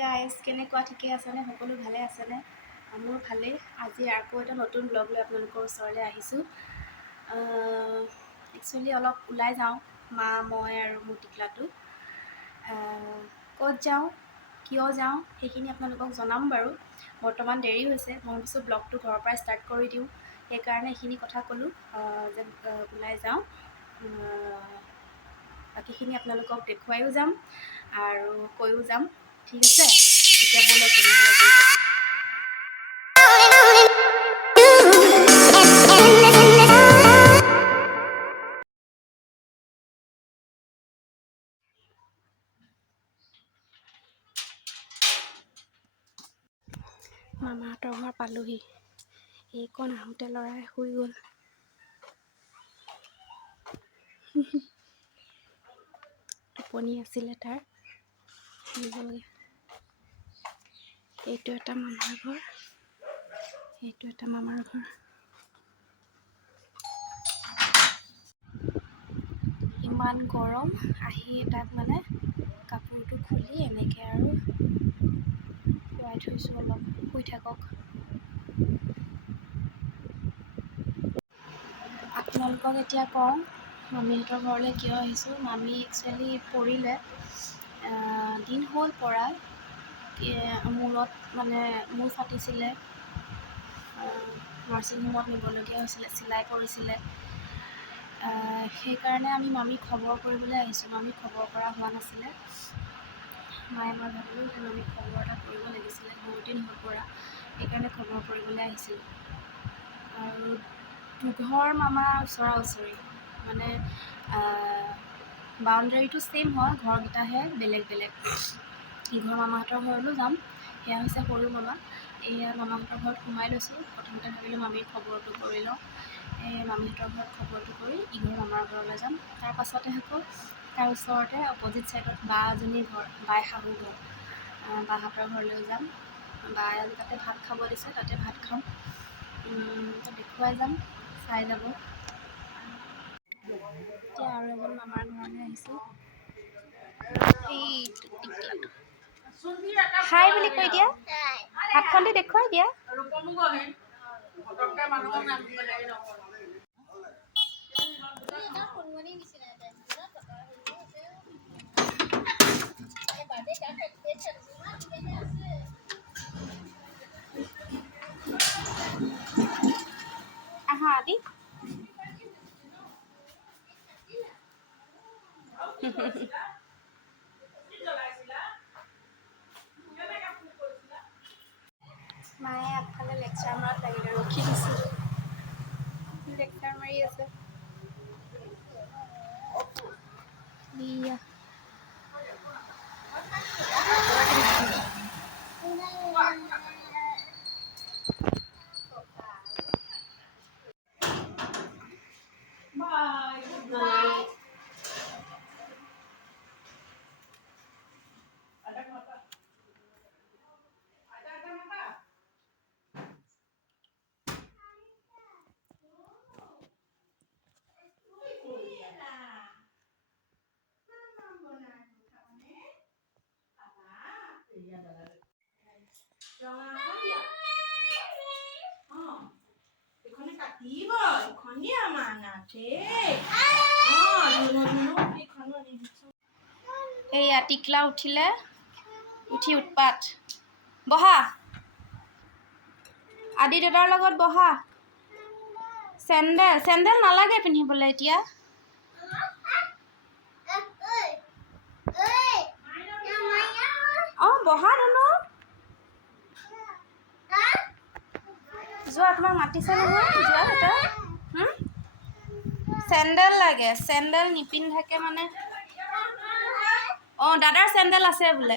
Guys, কেনেকুৱা ঠিকে আছেনে? সকলো ভালে আছেনে? মোৰ ভালেই। আজি আকৌ এটা নতুন ব্লগ লৈ আপোনালোকৰ ওচৰলৈ আহিছোঁ। একচুৱেলি অলপ ওলাই যাওঁ, মা, মই আৰু মোৰ টিকলাটো। ক'ত যাওঁ, কিয় যাওঁ সেইখিনি আপোনালোকক জনাম বাৰু। বৰ্তমান দেৰি হৈছে, মই ভাবিছোঁ ব্লগটো ঘৰৰ পৰাই ষ্টাৰ্ট কৰি দিওঁ, সেইকাৰণে এইখিনি কথা ক'লোঁ যে ওলাই যাওঁ। বাকীখিনি আপোনালোকক দেখুৱাইও যাম আৰু কৈও যাম। ঠিক আছে, এতিয়া ব'লক তেনেহ'লে গৈ থাকোঁ। মামাহঁতৰ ঘৰ পালোহি। এইকণ আহোঁতে ল'ৰাই শুই গ'ল। টোপনি আছিলে তাৰ, শুই গ'লগৈ। এইটো এটা মামাৰ ঘৰ, এইটো এটা মামাৰ ঘৰ। ইমান গৰম, আহি তাক মানে কাপোৰটো খুলি এনেকৈ আৰু শুৱাই থৈছোঁ, অলপ শুই থাকক। আপোনালোকক এতিয়া কওঁ মামীহঁতৰ ঘৰলৈ কিয় আহিছোঁ। মামী একচুৱেলি পৰিলে, দিন হ'ল পৰা। মূৰত মানে মূৰ ফাটিছিলে, নাৰ্ছিং হোমত নিবলগীয়া হৈছিলে, চিলাই কৰিছিলে। সেইকাৰণে আমি মামীক খবৰ কৰিবলৈ আহিছোঁ। মামীক খবৰ কৰা হোৱা নাছিলে। মায়ে মই ভাবিলোঁ যে মামীক খবৰ এটা কৰিব লাগিছিলে, বহুত দিন হৈ পৰা, সেইকাৰণে খবৰ কৰিবলৈ আহিছিলোঁ। আৰু দুঘৰ মামা ওচৰা ওচৰি, মানে বাউণ্ডেৰীটো ছেইম হয়, ঘৰকেইটাহে বেলেগ বেলেগ। ইঘৰ মামাহঁতৰ ঘৰলৈ যাম, সেয়া হৈছে সৰু মামা। এয়া মামাহঁতৰ ঘৰত সোমাই লৈছোঁ। প্ৰথমতে ভাবিলোঁ মামীৰ খবৰটো কৰি লওঁ। মামীহঁতৰ ঘৰত খবৰটো কৰি ইঘৰ মামাৰ ঘৰলৈ যাম। তাৰ পাছতে আকৌ তাৰ ওচৰতে অপজিট ছাইডত বা এজনীৰ ঘৰ, বাই শাহু ঘৰ, বাহঁতৰ ঘৰলৈ যাম। বাই আজি তাতে ভাত খাব দিছে, তাতে ভাত খাম। দেখুৱাই যাম, চাই যাব। এতিয়া আৰু এজন মামাৰ ঘৰলৈ আহিছোঁ। এইটো টিকলাটো হাই বুলি কৈ দিয়া, হাতখন দি দেখুৱাই দিয়া। আহা আদি। মায়ে আগফালে লেকচাৰ মৰাত লাগিলে, ৰখি দিছোঁ। লেকচাৰ মাৰি আছে। ইয়া এইয়া টিকলা উঠিলে, উঠি উৎপাত। বহা, আদি দাদাৰ লগত বহা। চেণ্ডেল চেণ্ডেল নালাগে পিন্ধিবলৈ এতিয়া। বহা ধুনু। যোৱা, তোমাক মাতিছে নহয়, যোৱা এটা। চেণ্ডেল লাগে, চেণ্ডেল নিপিন্ধাকে মানে। দাদাৰ চেণ্ডেল আছে বোলে।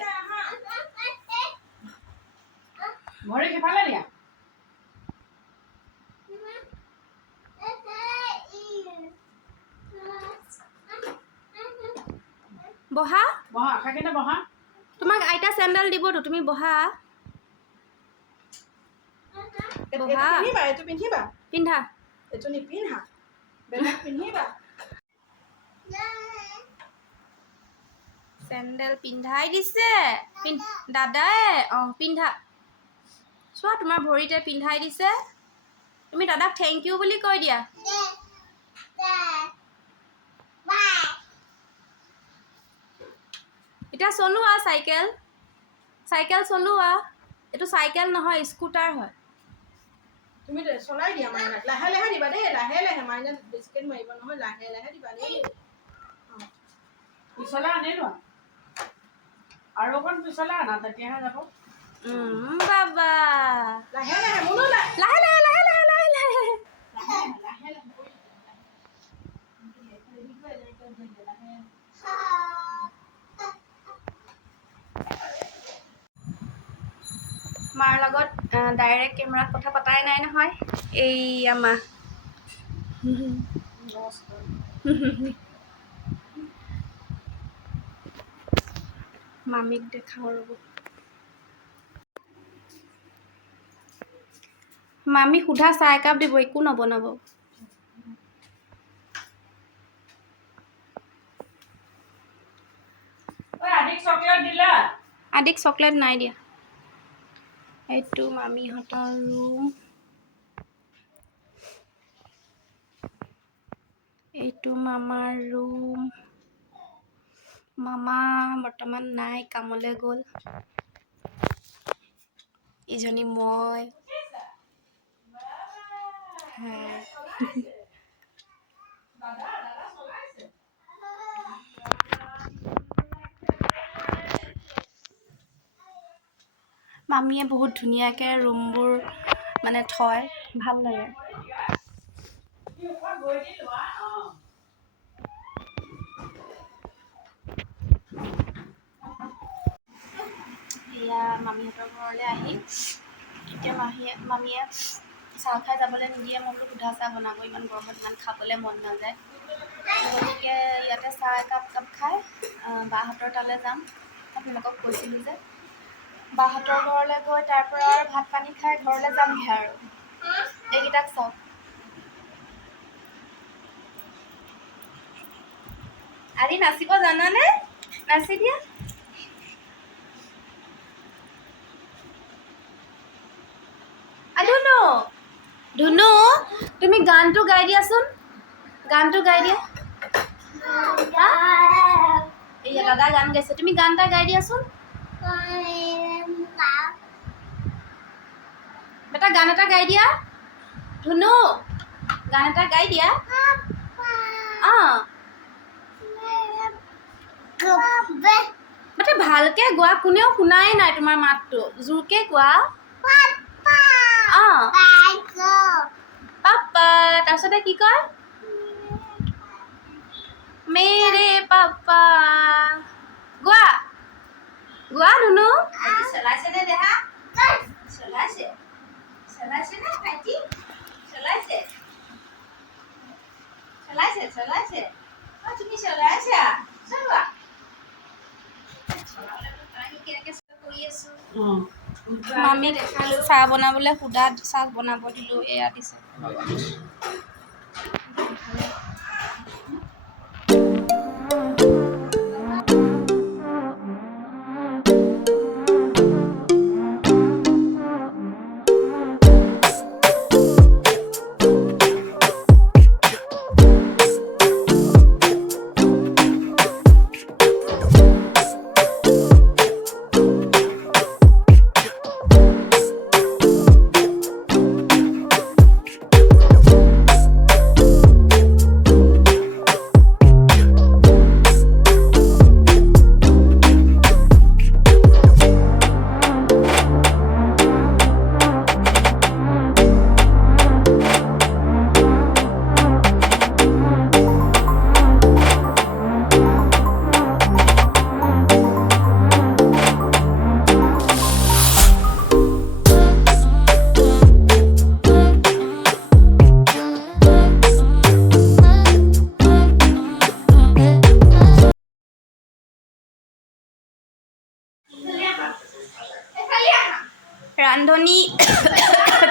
ভৰি সিফালে দিয়া। বহা বহা, খাকিনে বহা। তোমাক আইতা চেণ্ডেল দিবতো, তুমি বহা। বহা, এইটো পিন্ধিবা, পিন্ধা। এইটো নিপিন্ধা, বেলেগ পিন্ধিবা। চেণ্ডেল পিন্ধাই দিছে দাদাই। পিন্ধা চোৱা, তোমাৰ ভৰিতে পিন্ধাই দিছে। তুমি দাদাক থেংক ইউ বুলি কৈ দিয়া। এতিয়া চলোৱা চাইকেল, চাইকেল চলোৱা। এইটো চাইকেল নহয়, স্কুটাৰ হয়। তুমি চলাই দিয়া মাইনাক, লাহে লাহে দিবা দেই, লাহে লাহে। মাইনাক বিস্কুট মাৰিব নহয়, লাহে লাহে দিবা দেই। পিছলে আনি লোৱা আৰু অকণ পিছলে আনা, তেতিয়াহে যাব। বাবা লাহে লাহে মোনো, লাহে লাহে লাহে লাহে লাহে লাহে লাহে লাহে। মাৰ লগত ডাইৰেক্ট কেমেৰাত কথা পতাই নাই নহয়। এইয়া মা মামীক দেখাওঁ ৰ'ব। মামী সুধা চাহ একাপ দিব, একো নবনাব। আদিক চকলেট দিলা? আদিক চকলেট নাই দিয়া। এইটো মামীহঁতৰ ৰুম, এইটো মামাৰ ৰুম। মামা বৰ্তমান নাই, কামলৈ গ'ল। ইজনী মই। মামীয়ে বহুত ধুনীয়াকৈ ৰুমবোৰ মানে থয়, ভাল লাগে। এয়া মামীহঁতৰ ঘৰলৈ আহি এতিয়া মামীয়ে চাহ খাই যাবলৈ নিদিয়ে। মই বোলো সুধা চাহ বনাব, ইমান গৰমত ইমান খাবলৈ মন নাযায়। গতিকে ইয়াতে চাহ একাপ খাই বাহঁতৰ তালৈ যাম। আপোনালোকক কৈছিলোঁ যে বাহঁতৰ ঘৰলৈ গৈ তাৰ পৰা আৰু ভাত পানী খাই ঘৰলৈ যামগৈ আৰু। এইকেইটাক চাওক, আজি নাচিব জানানে? নাচি দিয়া। ধুনু, ধুনু তুমি গানটো গাই দিয়াচোন, গানটো গাই দিয়া। এইয়া দাদা গান গাইছে, তুমি গান এটা গাই দিয়াচোন। বেটা গান এটা গাই দিয়া। ধুনু গান এটা গাই দিয়া। বেটা ভালকে গোৱা, কোনেও শুনাই নাই তোমাৰ মাতটো, জোৰকে গোৱা। পাপা, তাৰপিছতে কি কয়? মেৰে পাপা। গোৱা গোৱা ধুনু। চলাইছেনে দেহা? চলাইছে, চলাইছেনে ভাইটি? চলাইছে, চলাইছে, চলাইছে। তুমি চলাইছা? চলোৱা। মামীক চাহ বনাবলৈ সুদা চাহ বনাব দিলোঁ, এয়া দিছে। ৰান্ধনী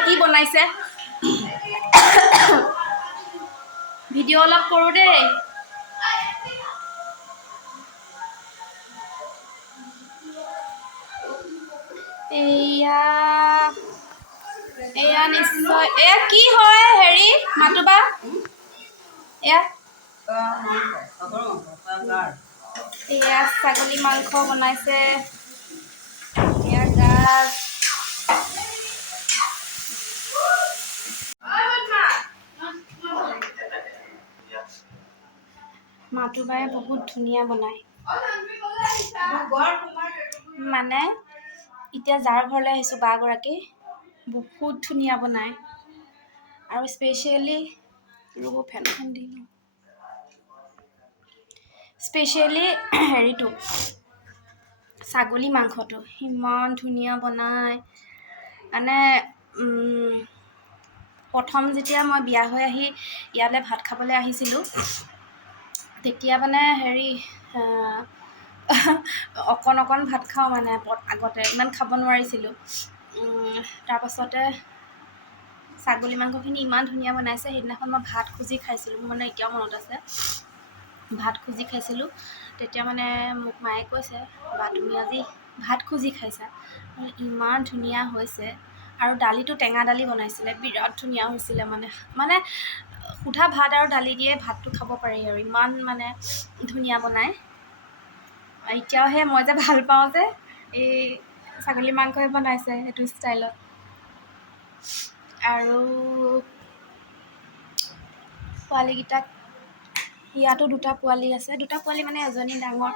কি বনাইছে ভিডিঅ' অলপ কৰোঁ দেই। এয়া এয়া নিশ্চয় এয়া কি হয় হেৰি মাতুবা এয়া এয়া ছাগলী মাংস বনাইছে এয়া গাজ মাতুবাই বহুত ধুনীয়া বনায় মানে এতিয়া যাৰ ঘৰলৈ আহিছোঁ বাগৰাকী বহুত ধুনীয়া বনায় আৰু স্পেচিয়েলি ৰ'ব ফেনখন দি লওঁ স্পেচিয়েলি হেৰিটো ছাগলী মাংসটো ইমান ধুনীয়া বনায় মানে প্ৰথম যেতিয়া মই বিয়া হৈ আহি ইয়ালৈ ভাত খাবলৈ আহিছিলোঁ তেতিয়া মানে হেৰি অকণ ভাত খাওঁ মানে আগতে ইমান খাব নোৱাৰিছিলোঁ তাৰপাছতে ছাগলী মাংসখিনি ইমান ধুনীয়া বনাইছে সেইদিনাখন মই ভাত খুজি খাইছিলোঁ মোৰ মানে এতিয়াও মনত আছে ভাত খুজি খাইছিলোঁ তেতিয়া মানে মোক মায়ে কৈছে বা তুমি আজি ভাত খুজি খাইছা ইমান ধুনীয়া হৈছে আৰু দালিটো টেঙা দালি বনাইছিলে বিৰাট ধুনীয়া হৈছিলে মানে সুধা ভাত আৰু দালি দিয়ে ভাতটো খাব পাৰি আৰু ইমান মানে ধুনীয়া বনায় এতিয়াও সেই মই যে ভাল পাওঁ যে এই ছাগলী মাংসই বনাইছে সেইটো ষ্টাইলত আৰু পোৱালীকেইটাক ইয়াতো দুটা পোৱালি আছে দুটা পোৱালি মানে এজনী ডাঙৰ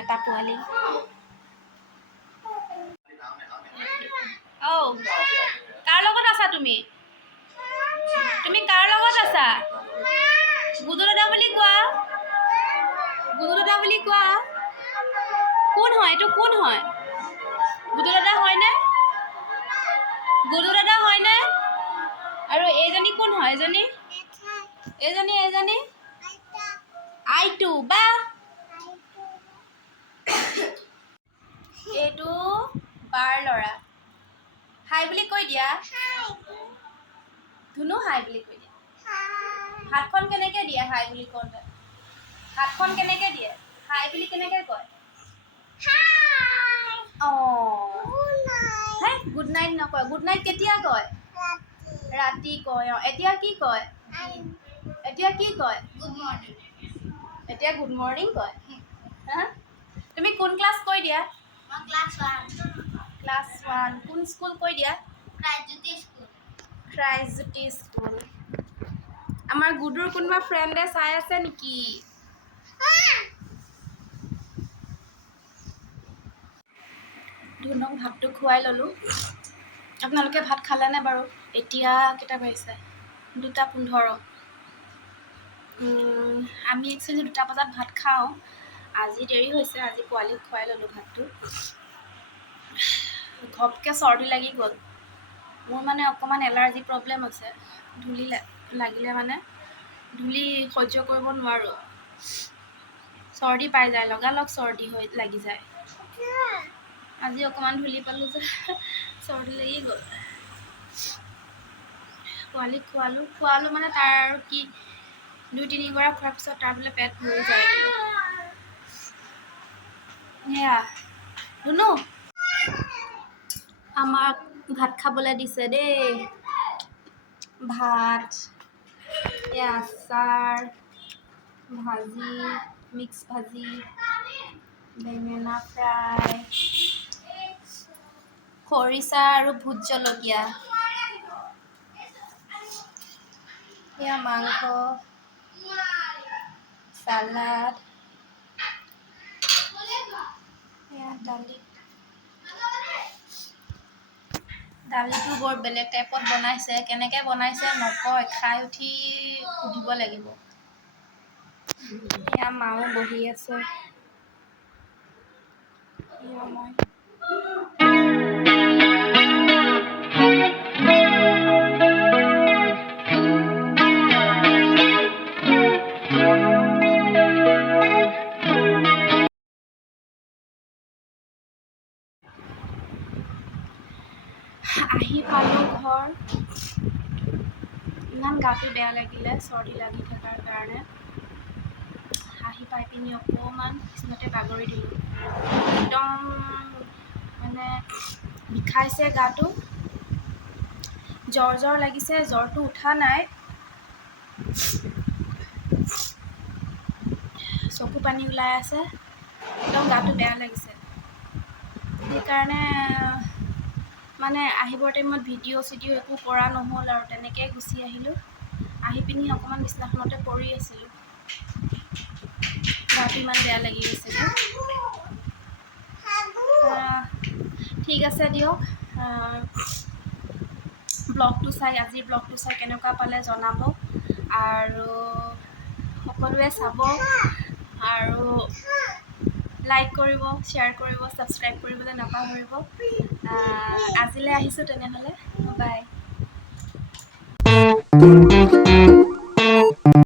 এটা পোৱালি কাৰ লগত আছা তুমি কাৰ লগত আছা গুদু দাদা বুলি কোৱা কোন হয় এইটো কোন হয় গুদু দাদা হয়নে আৰু এইজনী কোন হয় এইজনী আইটো বা এইটো বাৰ ল'ৰা হাই বুলি কৈ দিয়া ধুনু হাই বুলি কৈ দিয়া হাতখন কেনেকৈ দিয়ে হাই বুলি কওঁতে হাতখন কেনেকৈ দিয়ে হাই বুলি কেনেকৈ কয় হাই গুড নাইট নকয় গুড নাইট কেতিয়া কয় ৰাতি কয় এতিয়া কি কয় এতিয়া গুড মৰ্ণিং কয় হা তুমি কোন ক্লাছ কৈ দিয়া ক্লাছ 1 কোন স্কুল কৈ দিয়া ক্ৰাইজ্যোতি স্কুল আমাৰ গুডুৰ কোনোবা ফ্ৰেণ্ডে চাই আছে নেকি ধুনক ভাতটো খুৱাই ল'লোঁ আপোনালোকে ভাত খালেনে বাৰু এতিয়া কেইটা বাজিছে 2:15 আমি একচুৱেলি 2 বজাত ভাত খাওঁ আজি দেৰি হৈছে আজি পোৱালীক খুৱাই ল'লোঁ ভাতটো ঘপকৈ চৰ্দি লাগি গ'ল মোৰ মানে অকণমান এলাৰ্জি প্ৰব্লেম আছে ধূলি লাগিলে মানে ধূলি সহ্য কৰিব নোৱাৰোঁ চৰ্দি পাই যায় লগালগ চৰ্দি লাগি যায় আজি অকণমান ধূলি পালোঁ যে চৰ্দি লাগি গ'ল পোৱালীক খোৱালোঁ মানে তাৰ আৰু কি 2-3 গৰা খোৱাৰ পিছত তাৰ বোলে পেট ভৰি যায় সেয়া ধুনু আমাক ভাত খাবলৈ দিছে দেই ভাত এয়া আচাৰ ভাজি মিক্স ভাজি বেঙেনা ফ্ৰাই খৰিচা আৰু ভোট জলকীয়া এয়া মাংস চালাড এয়া দালিটো বৰ বেলেগ টাইপত বনাইছে কেনেকৈ বনাইছে নকয় খাই উঠি সুধিব লাগিব এয়া মাও বহি আছে এয়া মই আহি পালোঁ ঘৰ ইমান গাটো বেয়া লাগিলে চৰ্দি লাগি থকাৰ কাৰণে আহি পাই পিনি অকণমান বিচনাতে বাগৰি দিলোঁ। একদম মানে বিষাইছে গাটো, জ্বৰ লাগিছে, জ্বৰটো উঠা নাই, চকু পানী ওলাই আছে, একদম গাটো বেয়া লাগিছে। সেইকাৰণে মানে আহিবৰ টাইমত ভিডিঅ' চিডিঅ' একো কৰা নহ'ল আৰু তেনেকৈ গুচি আহিলোঁ। আহি পিনি অকণমান বিছনাখনতে পৰি আছিলোঁ, গাটো ইমান বেয়া লাগি গৈছিলে। ঠিক আছে দিয়ক, আজিৰ ব্লগটো চাই কেনেকুৱা পালে জনাব, আৰু সকলোৱে চাব আৰু লাইক কৰিব, শ্বেয়াৰ কৰিব, ছাবস্ক্ৰাইব কৰিবলৈ নাপাহৰিব। আজিলৈ আহিছোঁ তেনেহ'লে, বাই।